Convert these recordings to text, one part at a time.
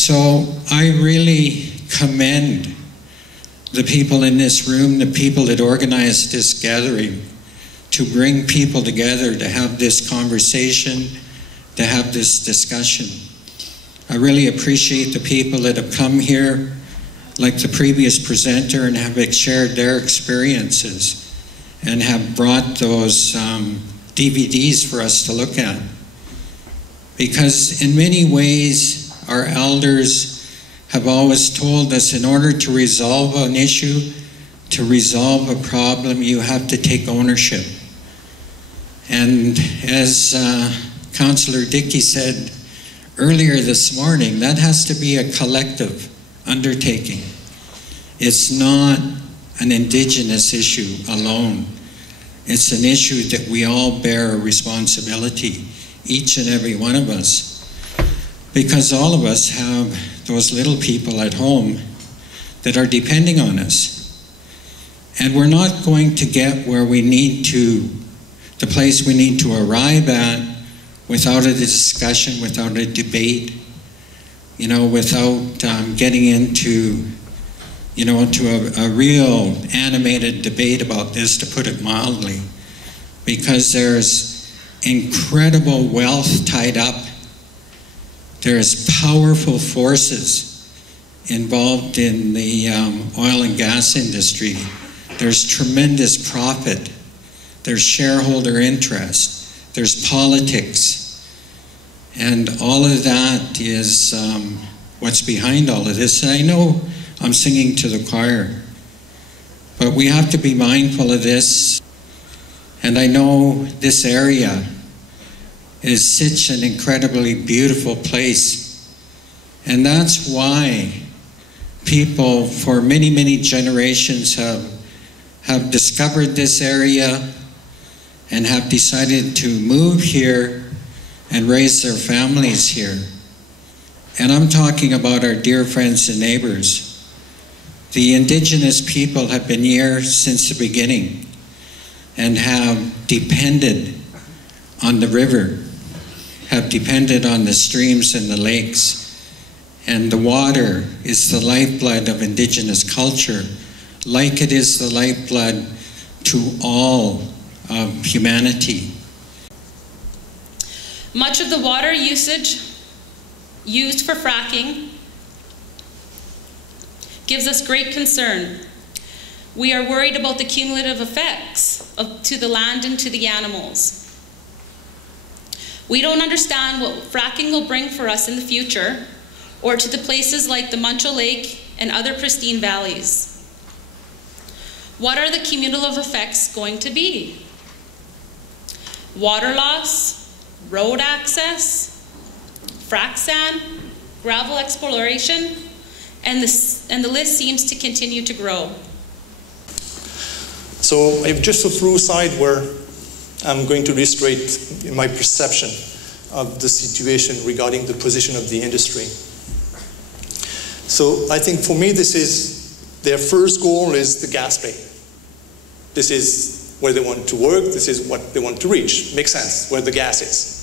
So I really commend the people in this room, the people that organized this gathering, to bring people together to have this conversation, to have this discussion. I really appreciate the people that have come here, like the previous presenter, and have shared their experiences and have brought those DVDs for us to look at. Because in many ways, our elders have always told us, in order to resolve an issue, to resolve a problem, you have to take ownership. And as Councillor Dickey said earlier this morning, that has to be a collective undertaking. It's not an Indigenous issue alone. It's an issue that we all bear a responsibility, each and every one of us, because all of us have those little people at home that are depending on us. And we're not going to get where we need to, the place we need to arrive at, without a discussion, without a debate, without getting into, to a real animated debate about this, to put it mildly, because there's incredible wealth tied up. There's powerful forces involved in the oil and gas industry. There's tremendous profit. There's shareholder interest. There's politics. And all of that is what's behind all of this. And I know I'm singing to the choir, but we have to be mindful of this. And I know this area is such an incredibly beautiful place. And that's why people for many, many generations have discovered this area and have decided to move here and raise their families here. And I'm talking about our dear friends and neighbors. The Indigenous people have been here since the beginning and have depended on the river, have depended on the streams and the lakes. And the water is the lifeblood of Indigenous culture, like it is the lifeblood to all of humanity. Much of the water usage used for fracking gives us great concern. We are worried about the cumulative effects to the land and to the animals. We don't understand what fracking will bring for us in the future, or to the places like the Muncho Lake and other pristine valleys. What are the cumulative effects going to be? Water loss, road access, frac sand, gravel exploration, and the list seems to continue to grow. So I've just threw aside where I'm going to illustrate my perception of the situation regarding the position of the industry. So I think for me, this is their first goal is the gas pay. This is where they want to work. This is what they want to reach. Makes sense, where the gas is.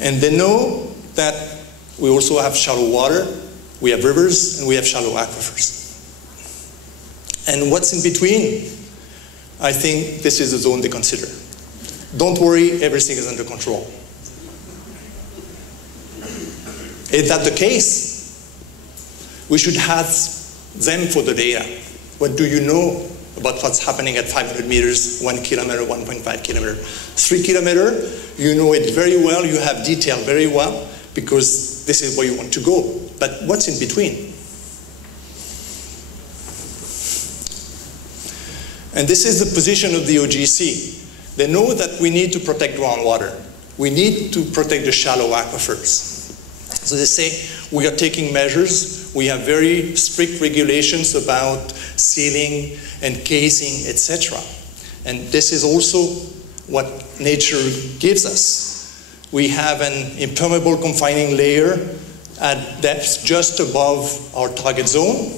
And they know that we also have shallow water, we have rivers, and we have shallow aquifers. And what's in between, I think this is the zone they consider. Don't worry, everything is under control. Is that the case? We should ask them for the data. What do you know about what's happening at 500 meters, 1 kilometer, 1.5 kilometer, 3 kilometer? You know it very well, you have detail very well, because this is where you want to go. But what's in between? And this is the position of the OGC. They know that we need to protect groundwater. We need to protect the shallow aquifers. So they say, we are taking measures. We have very strict regulations about sealing and casing, etc. And this is also what nature gives us. We have an impermeable confining layer at depths just above our target zone.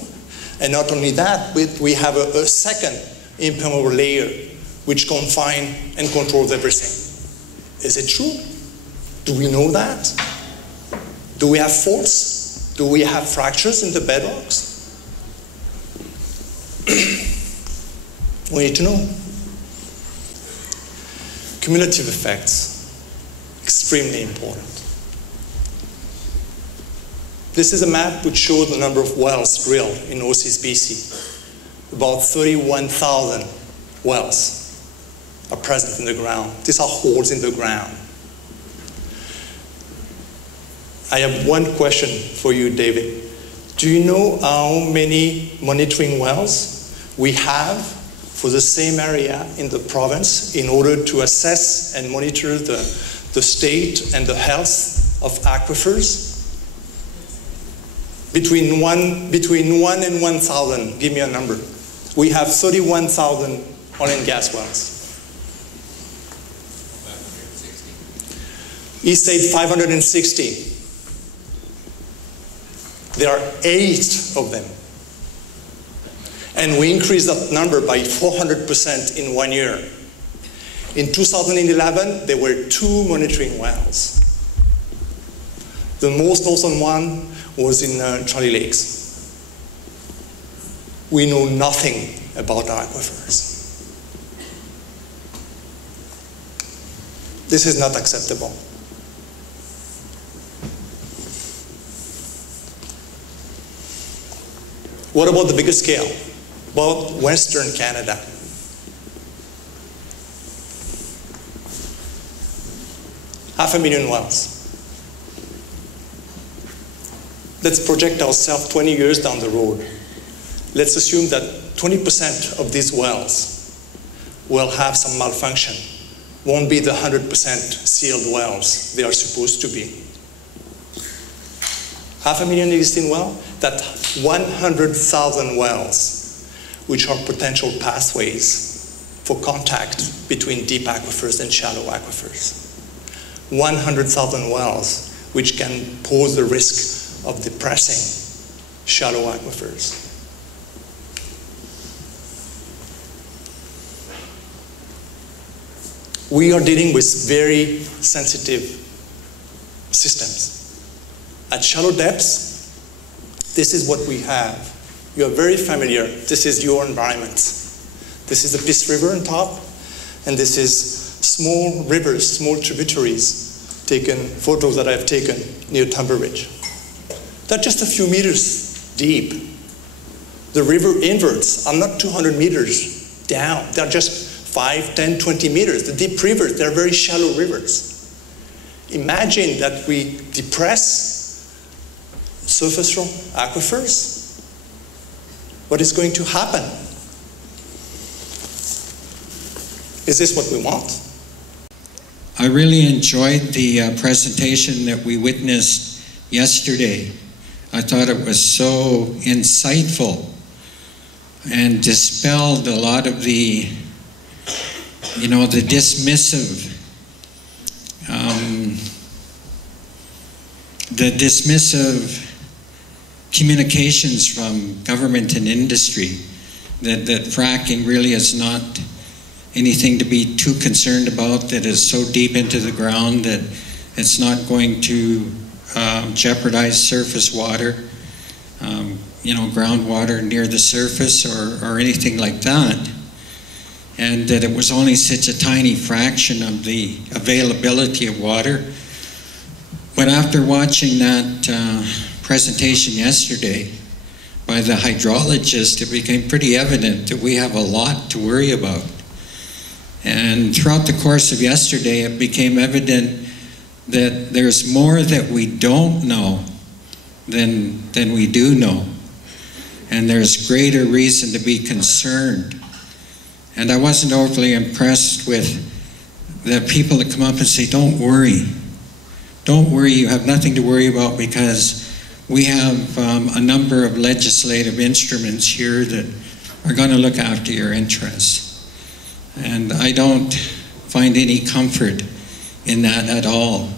And not only that, but we have a second impermeable layer which confines and controls everything. Is it true? Do we know that? Do we have faults? Do we have fractures in the bedrocks? We need to know. Cumulative effects, extremely important. This is a map which shows the number of wells drilled in OCS-BC. About 31,000 wells are present in the ground. These are holes in the ground. I have one question for you, David. Do you know how many monitoring wells we have for the same area in the province in order to assess and monitor the state and the health of aquifers? Between 1 and 1,000, give me a number. We have 31,000 oil and gas wells. He said 560. There are 8 of them. And we increased that number by 400% in 1 year. In 2011, there were 2 monitoring wells. The most northern one was in Charlie Lakes. We know nothing about aquifers. This is not acceptable. What about the bigger scale? About Western Canada. Half a million wells. Let's project ourselves 20 years down the road. Let's assume that 20% of these wells will have some malfunction. Won't be the 100% sealed wells they are supposed to be. Half a million existing wells, that's 100,000 wells, which are potential pathways for contact between deep aquifers and shallow aquifers. 100,000 wells, which can pose the risk of depressing shallow aquifers. We are dealing with very sensitive systems. At shallow depths, this is what we have. You are very familiar. This is your environment. This is the Peace River on top, and this is small rivers, small tributaries, photos that I've taken near Tumber Ridge. They're just a few meters deep. The river inverts are not 200 meters down. They're just 5, 10, 20 meters. The deep rivers, they're very shallow rivers. Imagine that we depress surface aquifers. What is going to happen? Is this what we want? I really enjoyed the presentation that we witnessed yesterday. I thought it was so insightful and dispelled a lot of the dismissive communications from government and industry, that fracking really is not anything to be too concerned about, that is so deep into the ground that it's not going to jeopardize surface water, groundwater near the surface or anything like that. And that it was only such a tiny fraction of the availability of water. But after watching that presentation yesterday by the hydrologist, it became pretty evident that we have a lot to worry about. And throughout the course of yesterday, it became evident that there's more that we don't know than we do know. And there's greater reason to be concerned. And I wasn't overly impressed with the people that come up and say, don't worry. Don't worry, you have nothing to worry about, because we have a number of legislative instruments here that are going to look after your interests. And I don't find any comfort in that at all.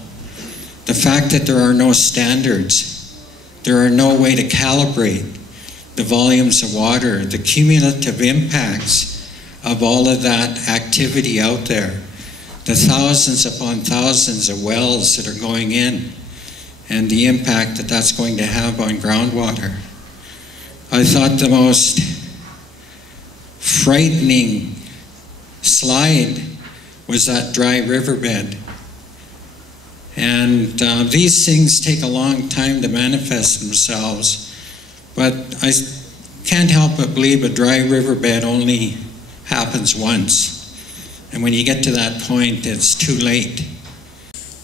The fact that there are no standards, there are no way to calibrate the volumes of water, the cumulative impacts of all of that activity out there, the thousands upon thousands of wells that are going in, and the impact that that's going to have on groundwater. I thought the most frightening slide was that dry riverbed. And these things take a long time to manifest themselves, but I can't help but believe a dry riverbed only happens once. And when you get to that point, it's too late.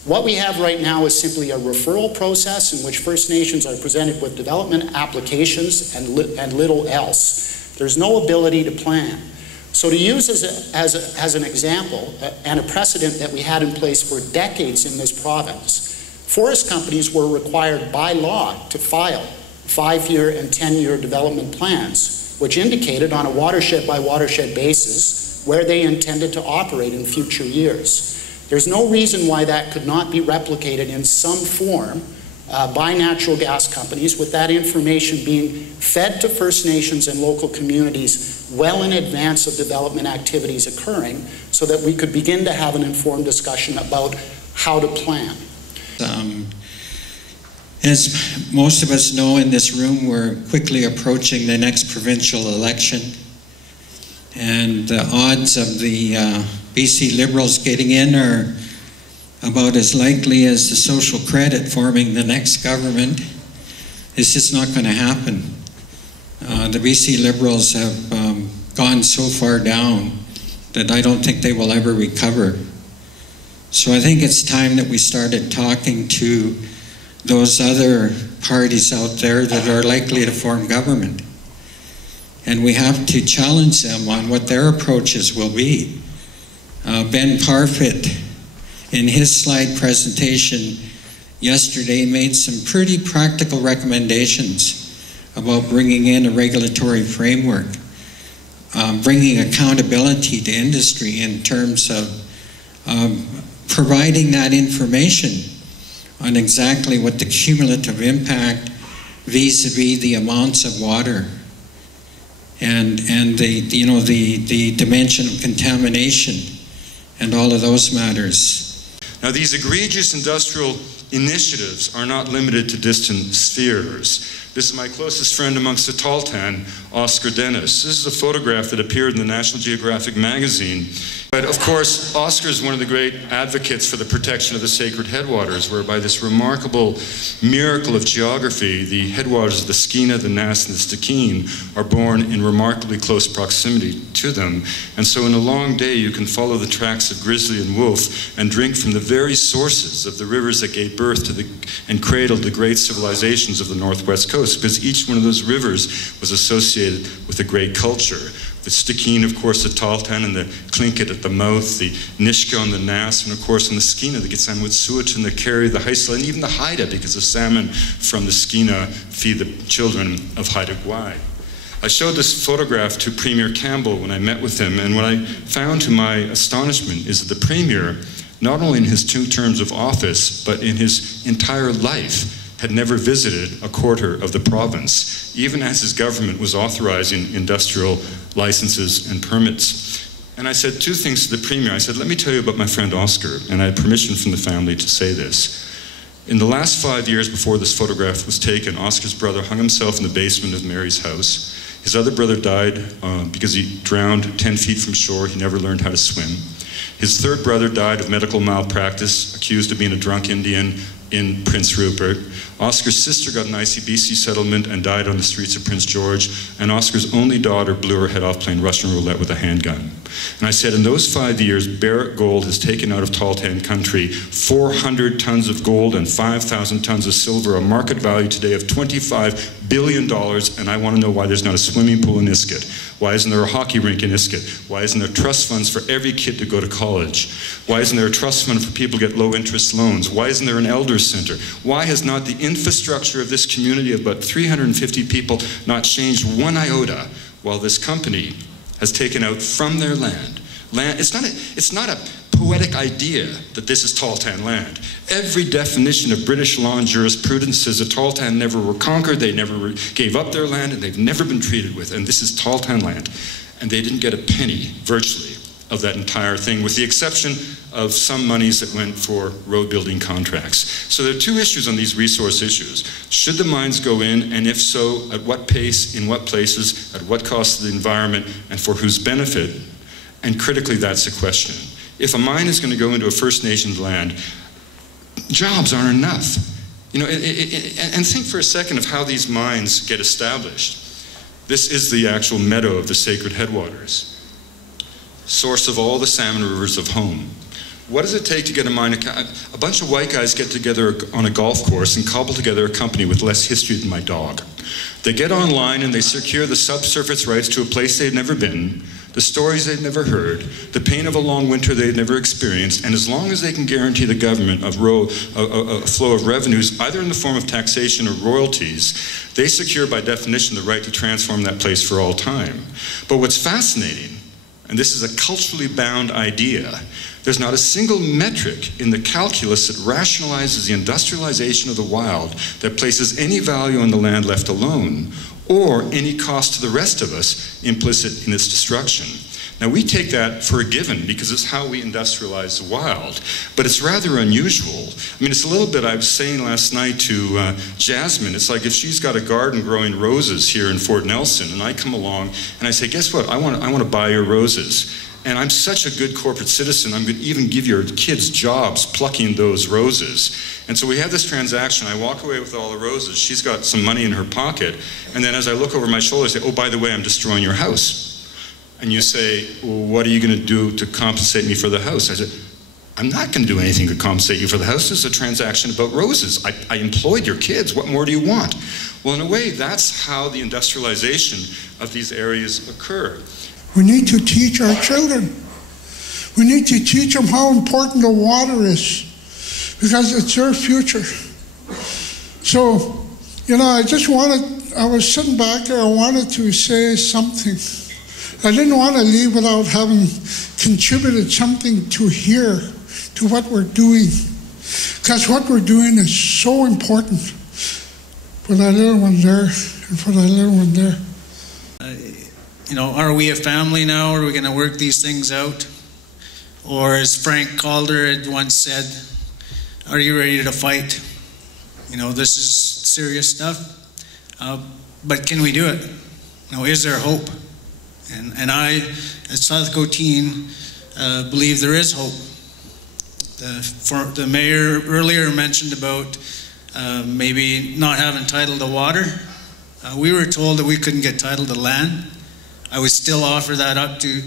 What we have right now is simply a referral process in which First Nations are presented with development applications and little else. There's no ability to plan. So to use as an example and a precedent that we had in place for decades in this province, forest companies were required by law to file 5-year and 10-year development plans, which indicated on a watershed by watershed basis where they intended to operate in future years. There's no reason why that could not be replicated in some form by natural gas companies, with that information being fed to First Nations and local communities well in advance of development activities occurring, so that we could begin to have an informed discussion about how to plan. As most of us know in this room, we're quickly approaching the next provincial election, and the odds of the BC Liberals getting in are about as likely as the social credit forming the next government. It's just not going to happen. The BC Liberals have gone so far down that I don't think they will ever recover. So I think it's time that we started talking to those other parties out there that are likely to form government. And we have to challenge them on what their approaches will be. Ben Parfit, in his slide presentation yesterday, made some pretty practical recommendations about bringing in a regulatory framework, bringing accountability to industry in terms of providing that information on exactly what the cumulative impact vis-a-vis the amounts of water and the dimension of contamination and all of those matters. Now, these egregious industrial initiatives are not limited to distant spheres. This is my closest friend amongst the Tahltan, Oscar Dennis. This is a photograph that appeared in the National Geographic magazine. But of course, Oscar is one of the great advocates for the protection of the sacred headwaters, where by this remarkable miracle of geography, the headwaters of the Skeena, the Nass, and the Stikine are born in remarkably close proximity to them. And so in a long day, you can follow the tracks of grizzly and wolf and drink from the very sources of the rivers that gave birth to and cradled the great civilizations of the Northwest Coast, because each one of those rivers was associated with a great culture. The Stikine, of course, the Tahltan and the Tlingit at the mouth, the Nishka and the Nass, and of course in the Skeena, the Gitsan Wet'suwet'en and the Carry, the Haisla, and even the Haida, because the salmon from the Skeena feed the children of Haida Gwaii. I showed this photograph to Premier Campbell when I met with him, and what I found to my astonishment is that the Premier, not only in his 2 terms of office, but in his entire life, had never visited a quarter of the province, even as his government was authorizing industrial licenses and permits. And I said 2 things to the Premier. I said, let me tell you about my friend Oscar, and I had permission from the family to say this. In the last 5 years before this photograph was taken, Oscar's brother hung himself in the basement of Mary's house. His other brother died because he drowned 10 feet from shore. He never learned how to swim. His third brother died of medical malpractice, accused of being a drunk Indian in Prince Rupert. Oscar's sister got an ICBC settlement and died on the streets of Prince George, and Oscar's only daughter blew her head off playing Russian roulette with a handgun. And I said, in those 5 years, Barrick Gold has taken out of Tahltan country 400 tons of gold and 5,000 tons of silver, a market value today of $25 billion, and I want to know why there's not a swimming pool in Iskut. Why isn't there a hockey rink in Iskut? Why isn't there trust funds for every kid to go to college? Why isn't there a trust fund for people to get low interest loans? Why isn't there an elders center? Why has not the infrastructure of this community of about 350 people not changed one iota while this company has taken out from their land? It's not a poetic idea that this is Tahltan land. Every definition of British law and jurisprudence says that Tahltan never were conquered, they never gave up their land, and they've never been treated with, and this is Tahltan land. And they didn't get a penny, virtually, of that entire thing, with the exception of some monies that went for road building contracts. So there are two issues on these resource issues. Should the mines go in, and if so, at what pace, in what places, at what cost to the environment, and for whose benefit? And critically, that's the question. If a mine is going to go into a First Nations land, jobs aren't enough. You know, and think for a second of how these mines get established. This is the actual meadow of the sacred headwaters, source of all the salmon rivers of home. What does it take to get a mine? A bunch of white guys get together on a golf course and cobble together a company with less history than my dog. They get online and they secure the subsurface rights to a place they've never been, the stories they've never heard, the pain of a long winter they've never experienced, and as long as they can guarantee the government a flow of revenues, either in the form of taxation or royalties, they secure by definition the right to transform that place for all time. But what's fascinating, and this is a culturally bound idea, there's not a single metric in the calculus that rationalizes the industrialization of the wild that places any value on the land left alone, or any cost to the rest of us implicit in its destruction. Now we take that for a given because it's how we industrialize the wild, but it's rather unusual. I mean, it's a little bit, I was saying last night to Jasmine, it's like if she's got a garden growing roses here in Fort Nelson and I come along and I say, guess what, I want to buy your roses. And I'm such a good corporate citizen, I'm going to even give your kids jobs plucking those roses. And so we have this transaction, I walk away with all the roses, she's got some money in her pocket, and then as I look over my shoulder, I say, oh, by the way, I'm destroying your house. And you say, well, what are you going to do to compensate me for the house? I said, I'm not going to do anything to compensate you for the house. This is a transaction about roses. I employed your kids. What more do you want? Well, in a way, that's how the industrialization of these areas occur. We need to teach our children. We need to teach them how important the water is, because it's their future. So, you know, I was sitting back there, I wanted to say something. I didn't want to leave without having contributed something to here, to what we're doing. Because what we're doing is so important for that little one there and for that little one there. You know, are we a family now? Are we going to work these things out? Or as Frank Calder had once said, are you ready to fight? You know, this is serious stuff. But can we do it? You know, is there hope? And I, as South Coatine, believe there is hope. The mayor earlier mentioned about maybe not having title to water. We were told that we couldn't get title to land. I would still offer that up to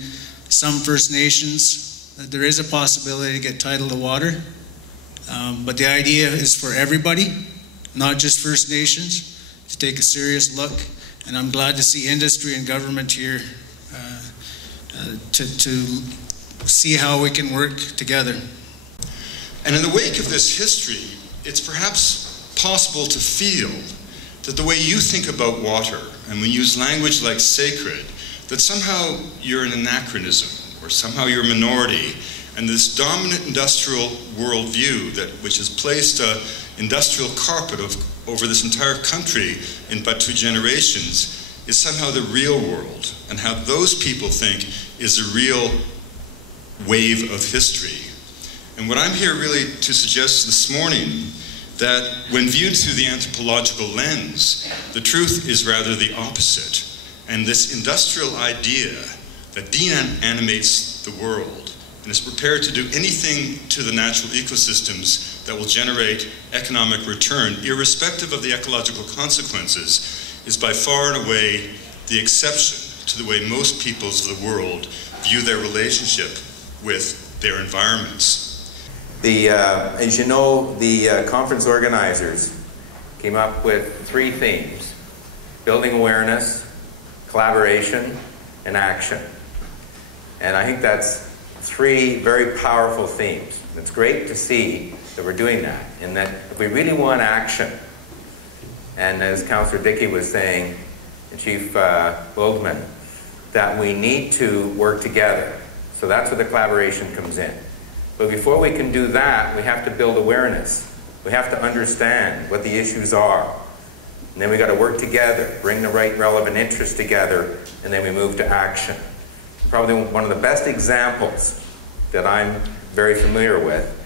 some First Nations, that there is a possibility to get title to water. But the idea is for everybody, not just First Nations, to take a serious look. And I'm glad to see industry and government here to see how we can work together. And in the wake of this history, it's perhaps possible to feel that the way you think about water, and when you use language like sacred, that somehow you're an anachronism, or somehow you're a minority, and this dominant industrial worldview which has placed an industrial carpet over this entire country in about 2 generations is somehow the real world, and how those people think is the real wave of history. And what I'm here really to suggest this morning, that when viewed through the anthropological lens, the truth is rather the opposite. And this industrial idea that de-animates the world and is prepared to do anything to the natural ecosystems that will generate economic return, irrespective of the ecological consequences, is by far and away the exception to the way most peoples of the world view their relationship with their environments. As you know, the conference organizers came up with 3 themes: building awareness, collaboration, and action. And I think that's 3 very powerful themes. It's great to see that we're doing that, and that if we really want action, and as Councillor Dickey was saying, and Chief Boogman, that we need to work together. So that's where the collaboration comes in. But before we can do that, we have to build awareness. We have to understand what the issues are. And then we got to work together, bring the right relevant interests together, and then we move to action. Probably one of the best examples that I'm very familiar with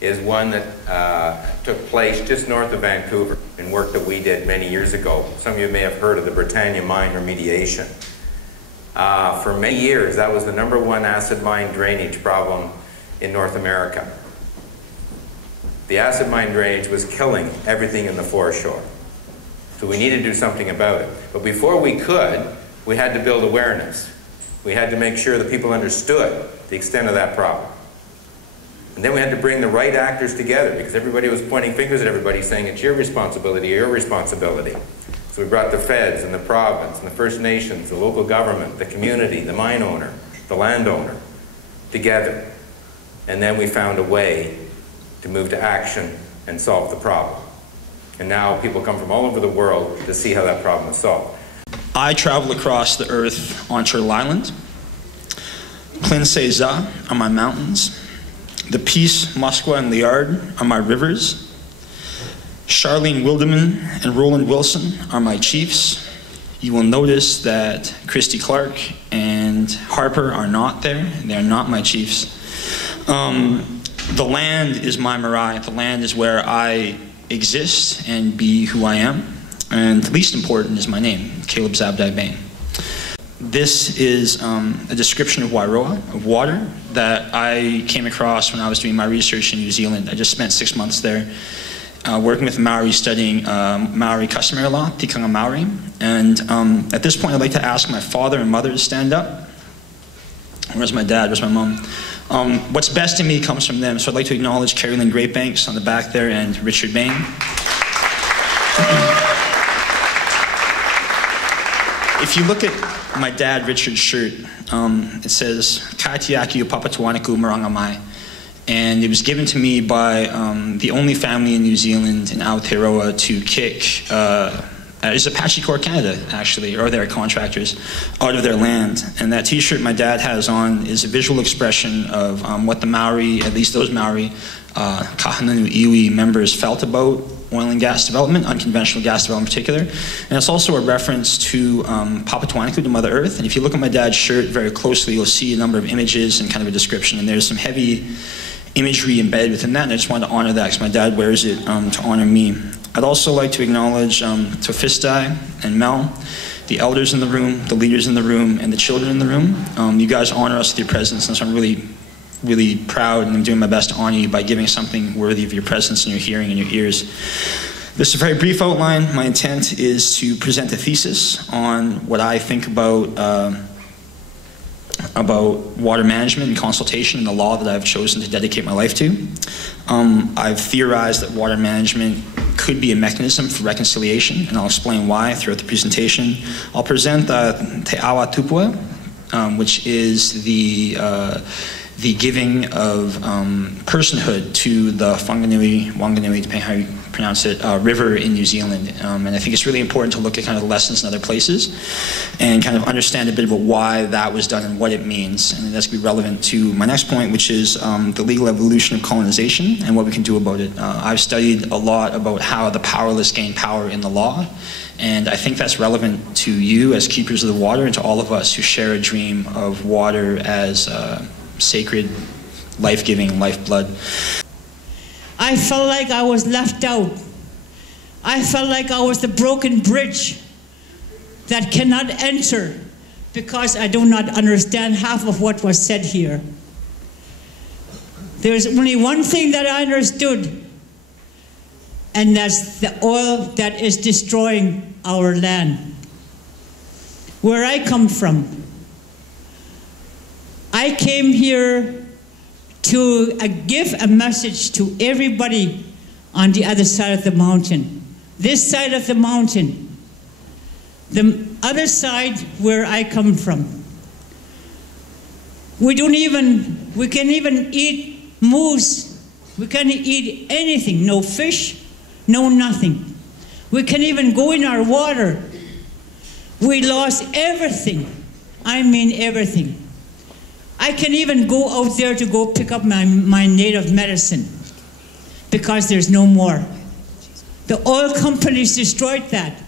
is one that took place just north of Vancouver in work that we did many years ago. Some of you may have heard of the Britannia mine remediation. For many years, that was the #1 acid mine drainage problem in North America. The acid mine drainage was killing everything in the foreshore. So we needed to do something about it. But before we could, we had to build awareness. We had to make sure that people understood the extent of that problem. And then we had to bring the right actors together, because everybody was pointing fingers at everybody saying it's your responsibility, your responsibility. So we brought the feds and the province and the First Nations, the local government, the community, the mine owner, the landowner together. And then we found a way to move to action and solve the problem. And now people come from all over the world to see how that problem is solved. I travel across the earth on Turtle Island. Plaine César are my mountains. The Peace, Musqueam, and Liard are my rivers. Charlene Wilderman and Roland Wilson are my chiefs. You will notice that Christy Clark and Harper are not there. They are not my chiefs. The land is my marae. The land is where I exist and be who I am. And least important is my name, Caleb Zabdai Bain. This is a description of Wairoa, of water, that I came across when I was doing my research in New Zealand. I just spent 6 months there working with the Maori, studying Maori customary law, tikanga Maori. And at this point, I'd like to ask my father and mother to stand up. Where's my dad? Where's my mom? What's best in me comes from them, so I'd like to acknowledge Carolyn Greatbanks on the back there and Richard Bain. If you look at my dad Richard's shirt, it says, Kaitiaki Papatuanaku Marangamai. And it was given to me by the only family in New Zealand in Aotearoa to kick, it's Apache Corps Canada, actually, or their contractors, out of their land. And that t-shirt my dad has on is a visual expression of what the Maori, at least those Maori, Kahananu Iwi members felt about oil and gas development, unconventional gas development in particular. And it's also a reference to Papatuanaku, to Mother Earth. And if you look at my dad's shirt very closely, you'll see a number of images and kind of a description. And there's some heavy imagery embedded within that, and I just wanted to honor that because my dad wears it to honor me. I'd also like to acknowledge Tofistai and Mel, the elders in the room, the leaders in the room, and the children in the room. You guys honor us with your presence, and so I'm really proud, and I'm doing my best to honor you by giving something worthy of your presence and your hearing and your ears. This is a very brief outline. My intent is to present a thesis on what I think about water management and consultation and the law that I've chosen to dedicate my life to. I've theorized that water management could be a mechanism for reconciliation, and I'll explain why throughout the presentation. I'll present Te Awa Tupua, which is the giving of personhood to the Whanganui, depending how you pronounce it, river in New Zealand. And I think it's really important to look at kind of the lessons in other places and kind of understand a bit about why that was done and what it means. And that's going to be relevant to my next point, which is the legal evolution of colonization and what we can do about it. I've studied a lot about how the powerless gain power in the law. And I think that's relevant to you as keepers of the water and to all of us who share a dream of water as sacred, life-giving lifeblood. I felt like I was left out. I felt like I was the broken bridge that cannot enter because I do not understand half of what was said here. There's only one thing that I understood, and that's the oil that is destroying our land. Where I come from, I came here to give a message to everybody on the other side of the mountain. This side of the mountain, the other side where I come from. We can even eat moose. We can't eat anything, no fish, no nothing. We can even go in our water. We lost everything. I mean everything. I can even go out there to go pick up my native medicine because there's no more. The oil companies destroyed that.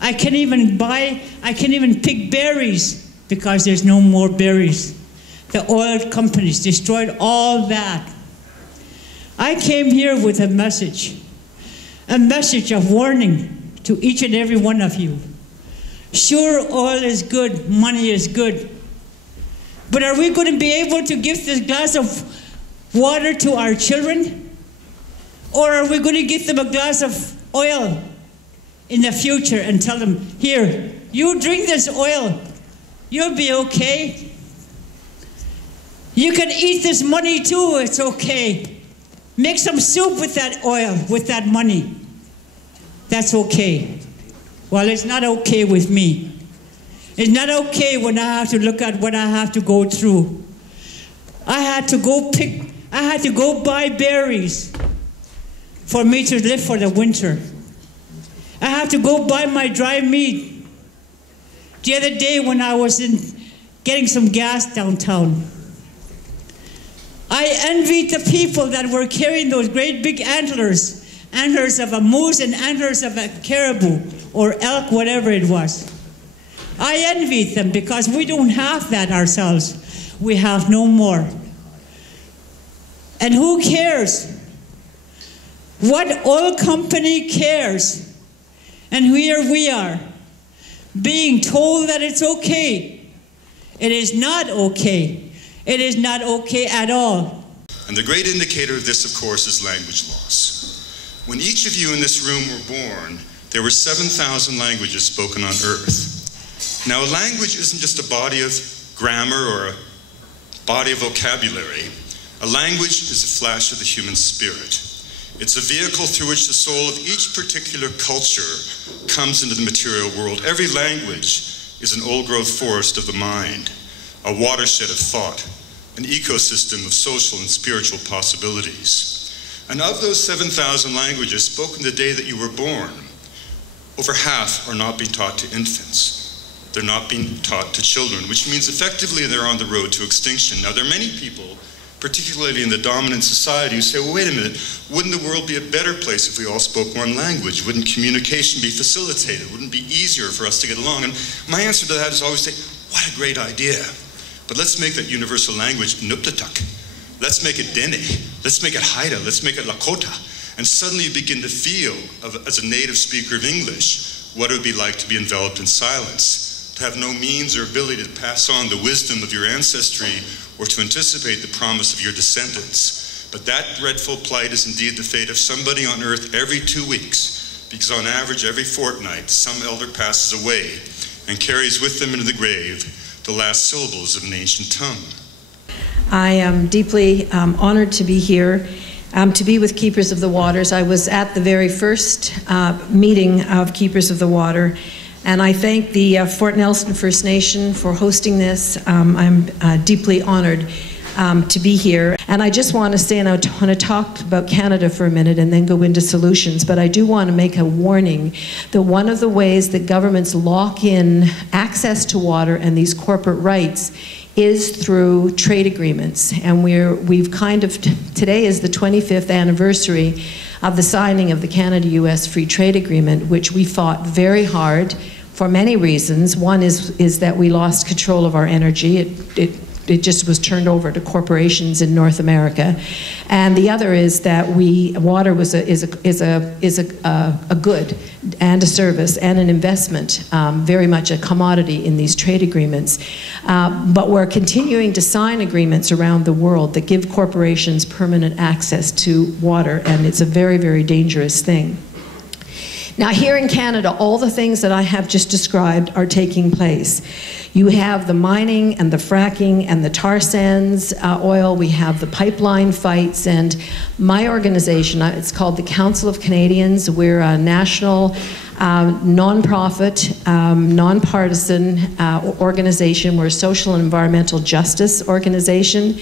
I can even pick berries because there's no more berries. The oil companies destroyed all that. I came here with a message of warning to each and every one of you. Sure, oil is good, money is good, but are we going to be able to give this glass of water to our children? Or are we going to give them a glass of oil in the future and tell them, here, you drink this oil, you'll be okay. You can eat this money too, it's okay. Make some soup with that oil, with that money. That's okay. Well, it's not okay with me. It's not okay when I have to look at what I have to go through. I had to go buy berries for me to live for the winter. I have to go buy my dry meat. The other day when I was getting some gas downtown, I envied the people that were carrying those great big antlers of a moose and antlers of a caribou or elk, whatever it was. I envied them because we don't have that ourselves. We have no more. And who cares? What oil company cares? And here we are, being told that it's okay. It is not okay. It is not okay at all. And the great indicator of this, of course, is language loss. When each of you in this room were born, there were 7,000 languages spoken on Earth. Now, a language isn't just a body of grammar or a body of vocabulary. A language is a flash of the human spirit. It's a vehicle through which the soul of each particular culture comes into the material world. Every language is an old-growth forest of the mind, a watershed of thought, an ecosystem of social and spiritual possibilities. And of those 7,000 languages spoken the day that you were born, over half are not being taught to infants. They're not being taught to children, which means effectively they're on the road to extinction. Now, there are many people, particularly in the dominant society, who say, well, wait a minute, wouldn't the world be a better place if we all spoke one language? Wouldn't communication be facilitated? Wouldn't it be easier for us to get along? And my answer to that is always say, what a great idea. But let's make that universal language Nuptatak. Let's make it Dene. Let's make it Haida. Let's make it Lakota. And suddenly you begin to feel, as a native speaker of English, what it would be like to be enveloped in silence, to have no means or ability to pass on the wisdom of your ancestry or to anticipate the promise of your descendants. But that dreadful plight is indeed the fate of somebody on earth every 2 weeks, because on average every fortnight some elder passes away and carries with them into the grave the last syllables of an ancient tongue. I am deeply honored to be here, to be with Keepers of the Waters. I was at the very first meeting of Keepers of the Water, and I thank the Fort Nelson First Nation for hosting this. I'm deeply honored to be here. And I just want to say, and I want to talk about Canada for a minute and then go into solutions, but I do want to make a warning that one of the ways that governments lock in access to water and these corporate rights is through trade agreements. And we've kind of, today is the 25th anniversary of the signing of the Canada-US Free Trade Agreement, which we fought very hard for many reasons. One is that we lost control of our energy. It just was turned over to corporations in North America, and the other is that water is a good and a service and an investment, very much a commodity in these trade agreements. But we're continuing to sign agreements around the world that give corporations permanent access to water, and it's a very, very dangerous thing. Now, here in Canada, all the things that I have just described are taking place. You have the mining and the fracking and the tar sands oil. We have the pipeline fights. And my organization, it's called the Council of Canadians. We're a national, non-profit, non-partisan organization. We're a social and environmental justice organization.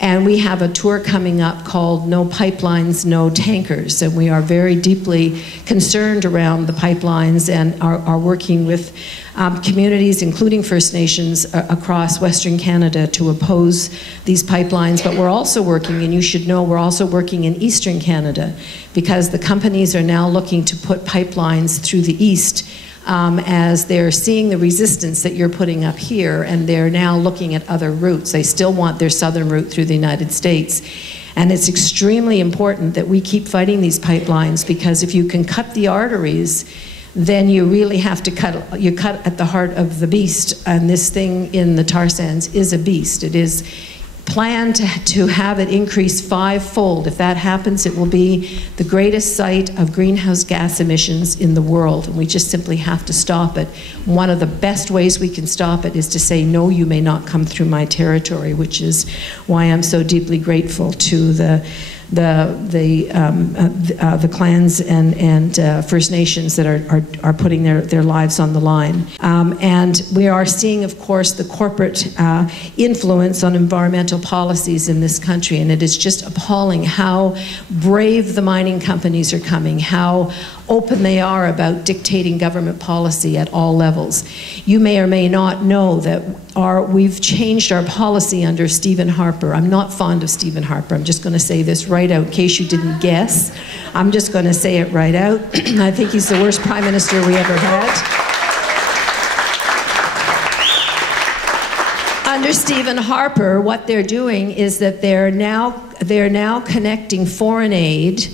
And we have a tour coming up called No Pipelines, No Tankers. And we are very deeply concerned around the pipelines and are working with communities, including First Nations, across Western Canada to oppose these pipelines. But we're also working, and you should know, we're also working in Eastern Canada, because the companies are now looking to put pipelines through the east as they're seeing the resistance that you're putting up here, and they're now looking at other routes. They still want their southern route through the United States. And it's extremely important that we keep fighting these pipelines, because if you can cut the arteries, then you really have to cut at the heart of the beast. And this thing in the tar sands is a beast. It is planned to have it increase 5-fold. If that happens, it will be the greatest site of greenhouse gas emissions in the world, and we just simply have to stop it. One of the best ways we can stop it is to say, no, you may not come through my territory, which is why I'm so deeply grateful to the clans and First Nations that are putting their lives on the line. And we are seeing, of course, the corporate influence on environmental policies in this country, and it is just appalling how brave the mining companies are coming, how open they are about dictating government policy at all levels. You may or may not know that we've changed our policy under Stephen Harper. I'm not fond of Stephen Harper. I'm just going to say this right out in case you didn't guess. I'm just going to say it right out. I think he's the worst prime minister we ever had. Under Stephen Harper, what they're doing is that they're now connecting foreign aid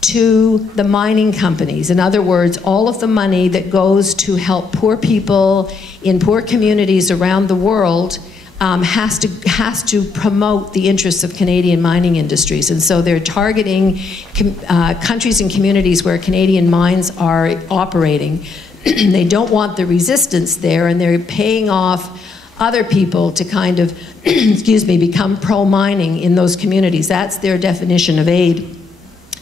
to the mining companies. In other words, all of the money that goes to help poor people in poor communities around the world has to promote the interests of Canadian mining industries. And so they're targeting countries and communities where Canadian mines are operating. They don't want the resistance there, and they're paying off other people to kind of, excuse me, become pro-mining in those communities. That's their definition of aid.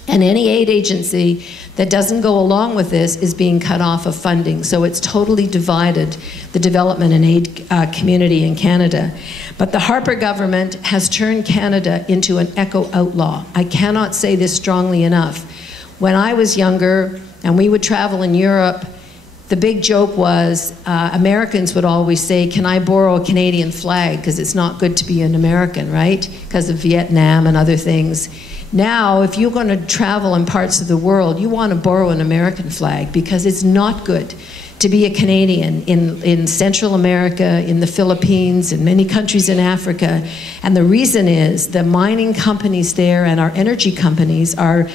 And any aid agency that doesn't go along with this is being cut off of funding. So it's totally divided the development and aid community in Canada. But the Harper government has turned Canada into an eco-outlaw. I cannot say this strongly enough. When I was younger and we would travel in Europe, the big joke was Americans would always say, can I borrow a Canadian flag? Because it's not good to be an American, right? Because of Vietnam and other things. Now, if you're going to travel in parts of the world, you want to borrow an American flag, because it's not good to be a Canadian in Central America, in the Philippines, in many countries in Africa. And the reason is the mining companies there and our energy companies are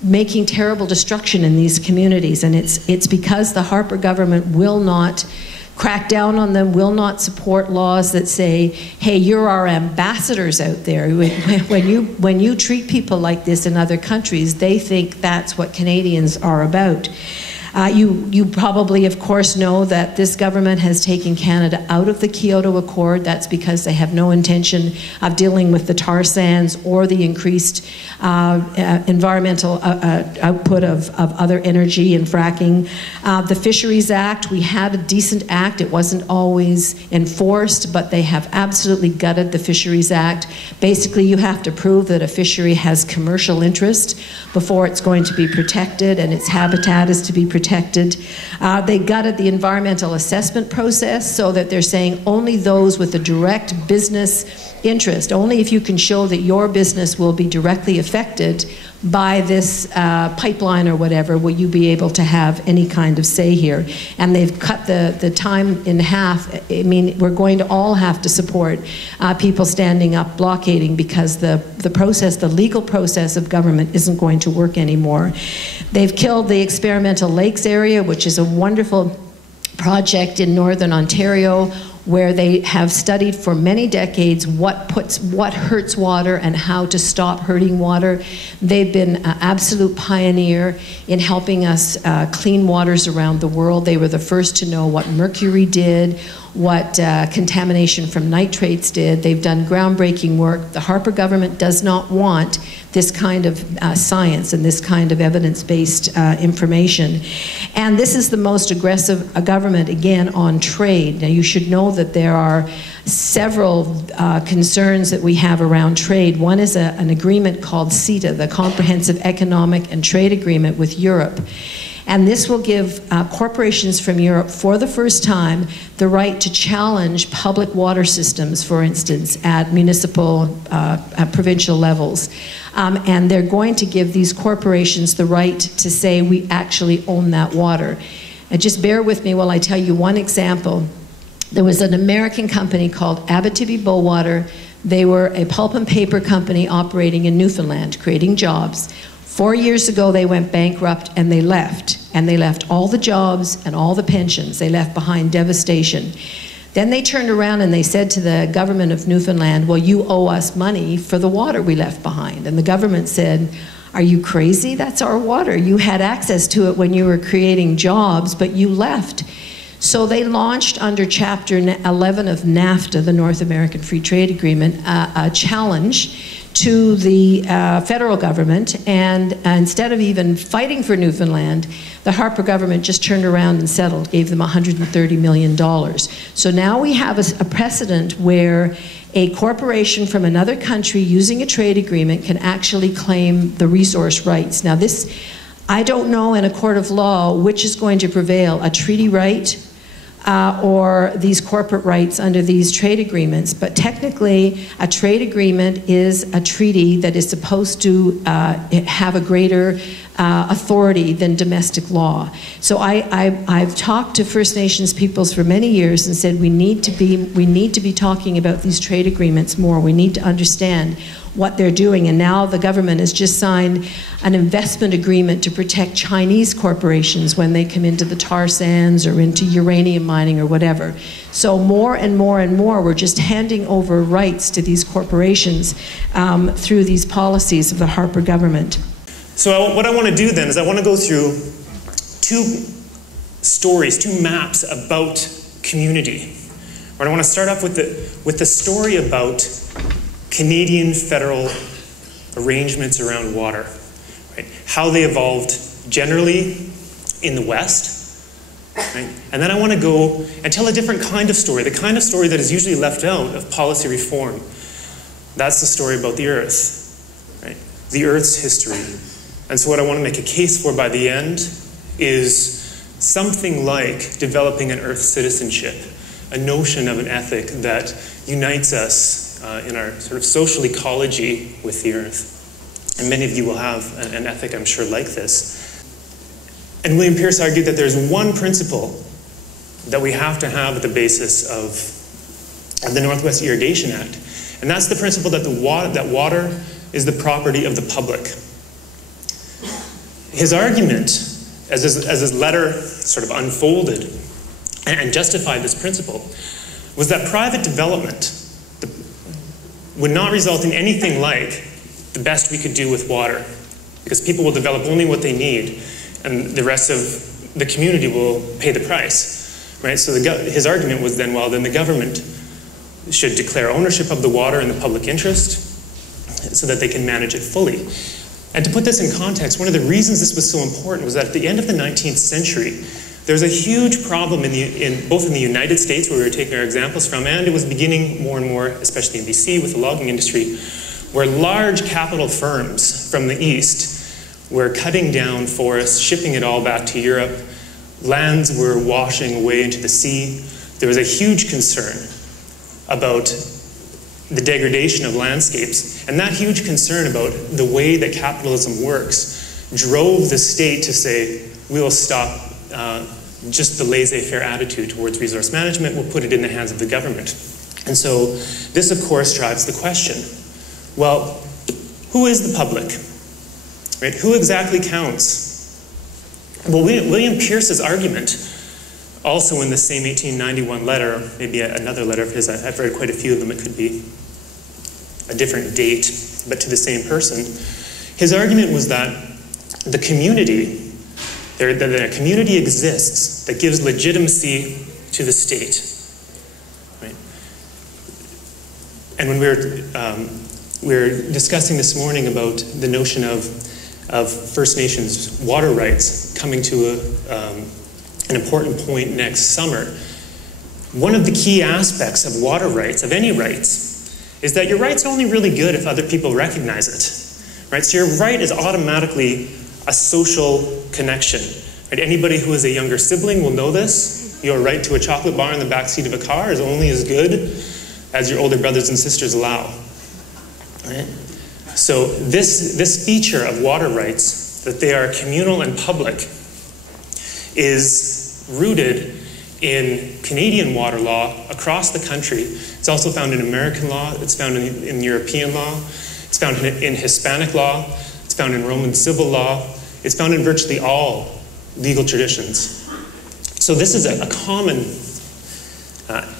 making terrible destruction in these communities. And it's because the Harper government will not crack down on them, will not support laws that say, hey, you're our ambassadors out there. When you treat people like this in other countries, they think that's what Canadians are about. You probably, of course, know that this government has taken Canada out of the Kyoto Accord. That's because they have no intention of dealing with the tar sands or the increased environmental output of other energy and fracking. The Fisheries Act, we had a decent act. It wasn't always enforced, but they have absolutely gutted the Fisheries Act. Basically, you have to prove that a fishery has commercial interest before it's going to be protected, and its habitat is to be protected. They gutted the environmental assessment process, so that they're saying only those with a direct business interest, only if you can show that your business will be directly affected by this pipeline or whatever, will you be able to have any kind of say here. And they've cut the time in half. I mean, we're going to all have to support people standing up, blockading, because the process, the legal process of government isn't going to work anymore. They've killed the experimental lakes area, which is a wonderful project in northern Ontario, where they have studied for many decades what hurts water and how to stop hurting water. They've been an absolute pioneer in helping us clean waters around the world. They were the first to know what mercury did, what contamination from nitrates did. They've done groundbreaking work. The Harper government does not want this kind of science and this kind of evidence-based information. And this is the most aggressive government, again, on trade. Now, you should know that there are several concerns that we have around trade. One is an agreement called CETA, the Comprehensive Economic and Trade Agreement with Europe. And this will give corporations from Europe, for the first time, the right to challenge public water systems, for instance, at municipal, provincial levels. And they're going to give these corporations the right to say, we actually own that water. And just bear with me while I tell you one example. There was an American company called Abitibi-Bowater. They were a pulp and paper company operating in Newfoundland, creating jobs. 4 years ago, they went bankrupt and they left. And they left all the jobs and all the pensions. They left behind devastation. Then they turned around and they said to the government of Newfoundland, well, you owe us money for the water we left behind. And the government said, are you crazy? That's our water. You had access to it when you were creating jobs, but you left. So they launched under Chapter 11 of NAFTA, the North American Free Trade Agreement, a challenge to the federal government, and instead of even fighting for Newfoundland, the Harper government just turned around and settled, gave them $130 million. So now we have a precedent where a corporation from another country using a trade agreement can actually claim the resource rights. Now this, I don't know in a court of law which is going to prevail, a treaty right or these corporate rights under these trade agreements. But technically, a trade agreement is a treaty that is supposed to have a greater authority than domestic law. So I've talked to First Nations peoples for many years and said we need to be talking about these trade agreements more. We need to understand what they're doing. And now the government has just signed an investment agreement to protect Chinese corporations when they come into the tar sands or into uranium mining or whatever. So more and more and more, we're just handing over rights to these corporations through these policies of the Harper government. So what I want to do then is I want to go through two stories, two maps about community. Right, I want to start off with the story about Canadian federal arrangements around water, right? How they evolved generally in the West, right? And then I want to go and tell a different kind of story, the kind of story that is usually left out of policy reform. That's the story about the Earth, right? The Earth's history. And so what I want to make a case for by the end is something like developing an Earth citizenship, a notion of an ethic that unites us in our sort of social ecology with the Earth. And many of you will have an ethic, I'm sure, like this. And William Pierce argued that there's one principle that we have to have at the basis of the Northwest Irrigation Act, and that's the principle that water is the property of the public. His argument, as his letter sort of unfolded and justified this principle, was that private development would not result in anything like the best we could do with water, because people will develop only what they need, and the rest of the community will pay the price, right? So his argument was then, well, then the government should declare ownership of the water in the public interest so that they can manage it fully. And to put this in context, one of the reasons this was so important was that at the end of the 19th century, there was a huge problem both in the United States, where we were taking our examples from, and it was beginning more and more, especially in BC with the logging industry, where large capital firms from the East were cutting down forests, shipping it all back to Europe. Lands were washing away into the sea. There was a huge concern about the degradation of landscapes. And that huge concern about the way that capitalism works drove the state to say, we will stop just the laissez-faire attitude towards resource management, we'll put it in the hands of the government. And so this, of course, drives the question, well, who is the public? Right? Who exactly counts? Well, William Pierce's argument, also in the same 1891 letter, maybe another letter of his, I've read quite a few of them, it could be a different date, but to the same person. His argument was that the community, that a community exists that gives legitimacy to the state. Right? And when we were discussing this morning about the notion of First Nations water rights coming to an important point next summer, one of the key aspects of water rights, of any rights, is that your right's only really good if other people recognize it. Right? So your right is automatically a social connection. Right? Anybody who is a younger sibling will know this. Your right to a chocolate bar in the backseat of a car is only as good as your older brothers and sisters allow. Right? So this feature of water rights, that they are communal and public, is rooted in Canadian water law across the country. It's also found in American law, it's found in European law, it's found in Hispanic law, it's found in Roman civil law, it's found in virtually all legal traditions. So this is a common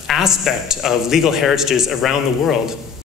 aspect of legal heritages around the world.